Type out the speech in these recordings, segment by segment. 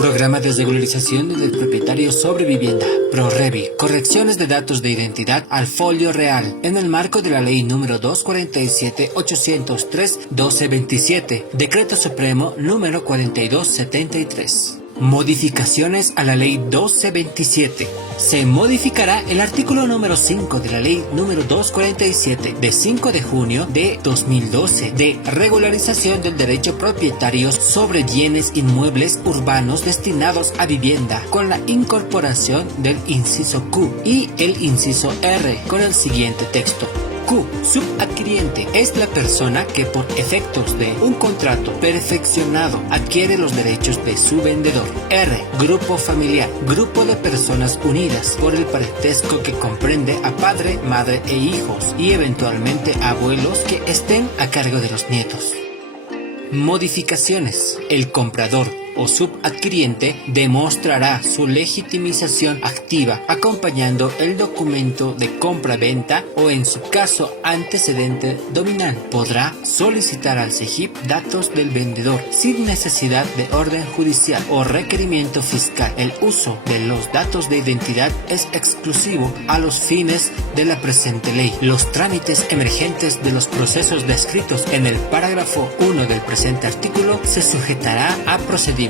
Programa de regularización del propietario sobre vivienda, ProRevi, correcciones de datos de identidad al folio real, en el marco de la Ley número 247-803-1227, Decreto Supremo número 4273. Modificaciones a la Ley 1227. Se modificará el artículo número 5 de la Ley número 247 de 5 de junio de 2012 de regularización del derecho propietario sobre bienes inmuebles urbanos destinados a vivienda, con la incorporación del inciso Q y el inciso R con el siguiente texto. Q. Subadquiriente es la persona que por efectos de un contrato perfeccionado adquiere los derechos de su vendedor. R. Grupo familiar. Grupo de personas unidas por el parentesco que comprende a padre, madre e hijos y eventualmente abuelos que estén a cargo de los nietos. Modificaciones. El comprador o subadquiriente demostrará su legitimización activa acompañando el documento de compra-venta o, en su caso, antecedente dominal. Podrá solicitar al SEGIP datos del vendedor sin necesidad de orden judicial o requerimiento fiscal. El uso de los datos de identidad es exclusivo a los fines de la presente ley. Los trámites emergentes de los procesos descritos en el párrafo 1 del presente artículo se sujetará a procedimientos,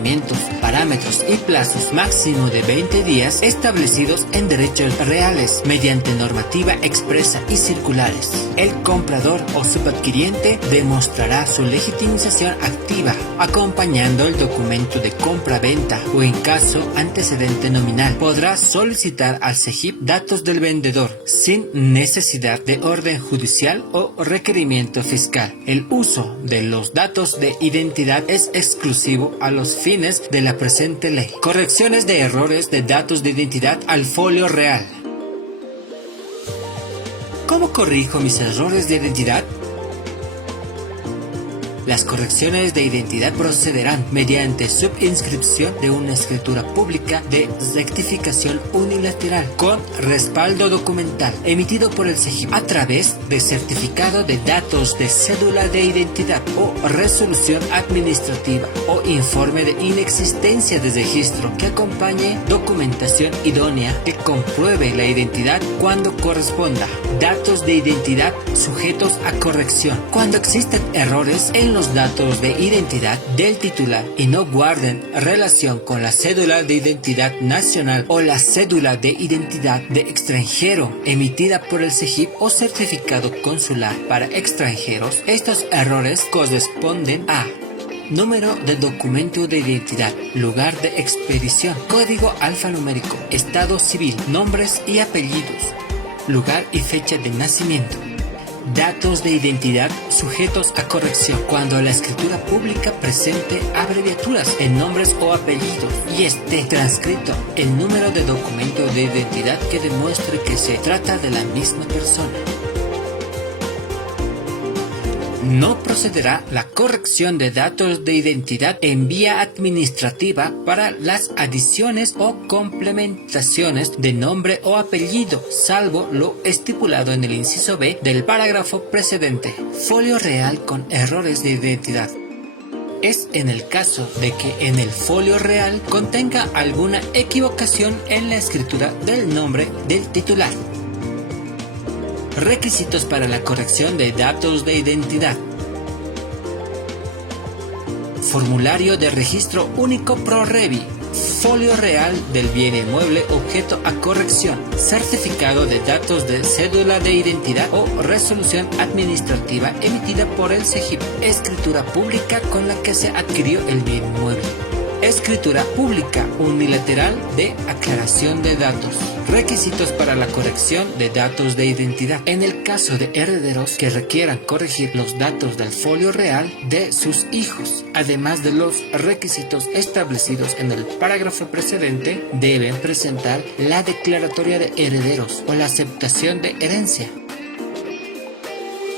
parámetros y plazos máximo de 20 días establecidos en derechos reales mediante normativa expresa y circulares. El comprador o subadquiriente demostrará su legitimización activa acompañando el documento de compra-venta o, en caso antecedente nominal, podrá solicitar al SEGIP datos del vendedor sin necesidad de orden judicial o requerimiento fiscal. El uso de los datos de identidad es exclusivo a los fines de la presente ley. Correcciones de errores de datos de identidad al folio real. ¿Cómo corrijo mis errores de identidad? Las correcciones de identidad procederán mediante subinscripción de una escritura pública de rectificación unilateral con respaldo documental emitido por el SEGIP a través de certificado de datos de cédula de identidad o resolución administrativa o informe de inexistencia de registro que acompañe documentación idónea que compruebe la identidad cuando corresponda. Datos de identidad sujetos a corrección. Cuando existen errores en los datos de identidad del titular y no guarden relación con la cédula de identidad nacional o la cédula de identidad de extranjero emitida por el SEGIP o certificado consular para extranjeros, estos errores corresponden a: número de documento de identidad, lugar de expedición, código alfanumérico, estado civil, nombres y apellidos, lugar y fecha de nacimiento. Datos de identidad sujetos a corrección cuando la escritura pública presente abreviaturas en nombres o apellidos y esté transcrito el número de documento de identidad que demuestre que se trata de la misma persona. No procederá la corrección de datos de identidad en vía administrativa para las adiciones o complementaciones de nombre o apellido, salvo lo estipulado en el inciso B del párrafo precedente. Folio real con errores de identidad. Es en el caso de que en el folio real contenga alguna equivocación en la escritura del nombre del titular. Requisitos para la corrección de datos de identidad. Formulario de registro único ProRevi. Folio real del bien inmueble objeto a corrección. Certificado de datos de cédula de identidad o resolución administrativa emitida por el SEGIP. Escritura pública con la que se adquirió el bien inmueble. Escritura pública unilateral de aclaración de datos. Requisitos para la corrección de datos de identidad. En el caso de herederos que requieran corregir los datos del folio real de sus hijos, además de los requisitos establecidos en el párrafo precedente, deben presentar la declaratoria de herederos o la aceptación de herencia.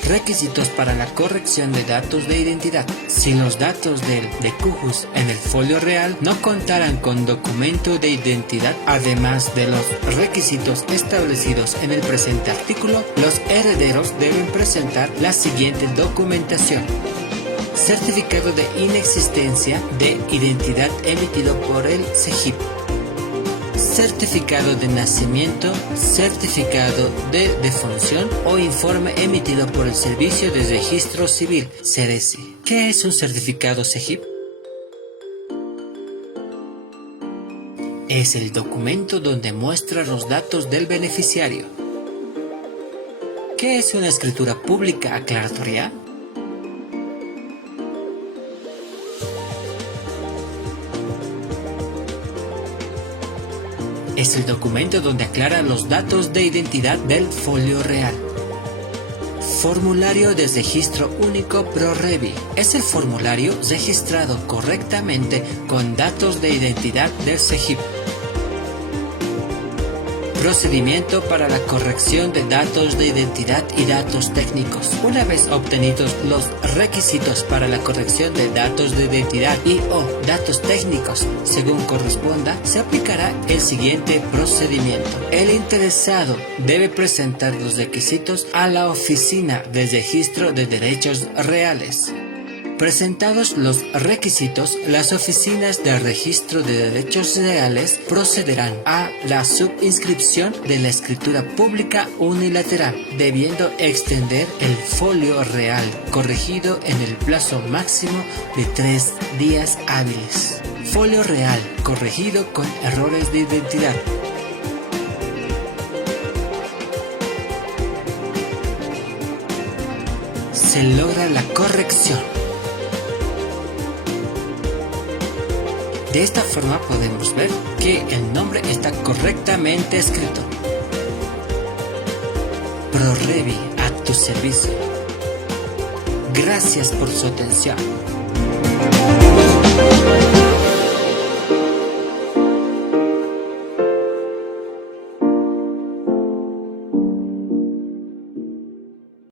Requisitos para la corrección de datos de identidad. Si los datos del decujus en el folio real no contaran con documento de identidad, además de los requisitos establecidos en el presente artículo, los herederos deben presentar la siguiente documentación: Certificado de inexistencia de identidad emitido por el CEGIP. Certificado de nacimiento, certificado de defunción o informe emitido por el Servicio de Registro Civil, CERECI. ¿Qué es un certificado CEGIP? Es el documento donde muestra los datos del beneficiario. ¿Qué es una escritura pública aclaratoria? Es el documento donde aclara los datos de identidad del folio real. Formulario de registro único ProRevi. Es el formulario registrado correctamente con datos de identidad del CEGIP. Procedimiento para la corrección de datos de identidad y datos técnicos. Una vez obtenidos los requisitos para la corrección de datos de identidad y o datos técnicos, según corresponda, se aplicará el siguiente procedimiento. El interesado debe presentar los requisitos a la Oficina de Registro de Derechos Reales. Presentados los requisitos, las oficinas de registro de derechos reales procederán a la subinscripción de la escritura pública unilateral, debiendo extender el folio real corregido en el plazo máximo de 3 días hábiles. Folio real corregido con errores de identidad. Se logra la corrección. De esta forma podemos ver que el nombre está correctamente escrito. ProRevi a tu servicio. Gracias por su atención.